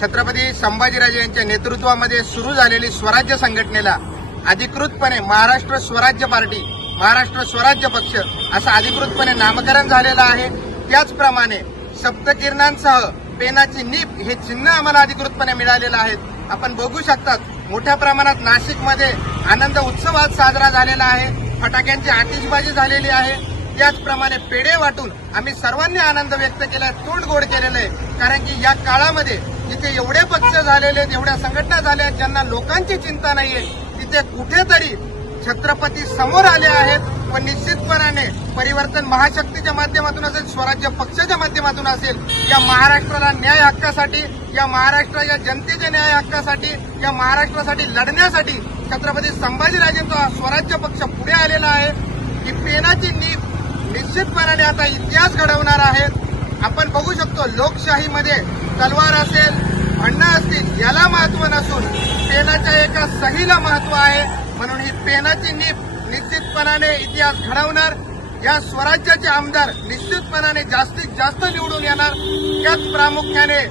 छत्रपती संभाजीराजे यांच्या नेतृत्वामध्ये सुरू झालेली स्वराज्य संघटनेला अधिकृतपणे महाराष्ट्र स्वराज्य पार्टी, महाराष्ट्र स्वराज्य पक्ष असं अधिकृतपणे नामकरण झालेलं आहे। त्याचप्रमाणे सप्तकिरणांसह पेनाची नीप हे चिन्ह आम्हाला अधिकृतपणे मिळालेलं आहे। आपण बघू शकतात मोठ्या प्रमाणात नाशिकमध्ये आनंद उत्सव आज साजरा झालेला आहे, फटाक्यांची आतिषबाजी झालेली आहे। त्याचप्रमाणे पेढे वाटून आम्ही सर्वांनी आनंद व्यक्त केला, तोंड गोड केलेलं आहे। कारण की या काळामध्ये जिथे एवढे पक्ष झालेले आहेत, एवढ्या संघटना झाल्या आहेत, ज्यांना लोकांची चिंता नाहीये, तिथे कुठेतरी छत्रपती समोर आले आहेत व निश्चितपणाने परिवर्तन महाशक्तीच्या माध्यमातून असेल, स्वराज्य पक्षाच्या माध्यमातून असेल, या महाराष्ट्राला न्याय हक्कासाठी, या महाराष्ट्राच्या जनतेच्या न्याय हक्कासाठी, या महाराष्ट्रासाठी लढण्यासाठी छत्रपती संभाजीराजेंचा स्वराज्य पक्ष पुढे आलेला आहे। ही पेनाची नीप निश्चितपणाने आता इतिहास घडवणार आहेत। आपण बघू शकतो लोकशाहीमध्ये तलवार असेल, भांडणं असतील याला महत्व नसून पेनाच्या एका सहीला महत्व आहे। म्हणून ही पेनाची नीप निश्चितपणाने इतिहास घडवणार। या स्वराज्याचे आमदार निश्चितपणाने जास्तीत जास्त निवडून येणार। त्याच प्रामुख्याने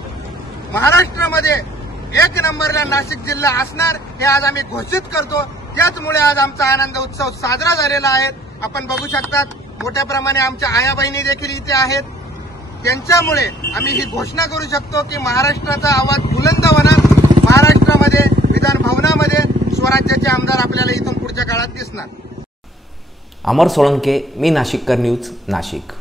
महाराष्ट्रामध्ये 1 नंबरला नाशिक जिल्हा असणार हे आज आम्ही घोषित करतो। त्याचमुळे आज आमचा आनंद उत्सव साजरा झालेला आहे। आपण बघू शकतात मोठ्या प्रमाणे आमच्या आया बहिणी देखील इथे आहेत। त्यांच्यामुळे आम्ही ही घोषणा करू शकतो की महाराष्ट्राचा आवाज बुलंद होणार। महाराष्ट्रामध्ये विधान भवनामध्ये स्वराज्याचे आमदार आपल्याला इथून पुढच्या काळात दिसणार। अमर सोळंके, मी नाशिककर न्यूज, नाशिक।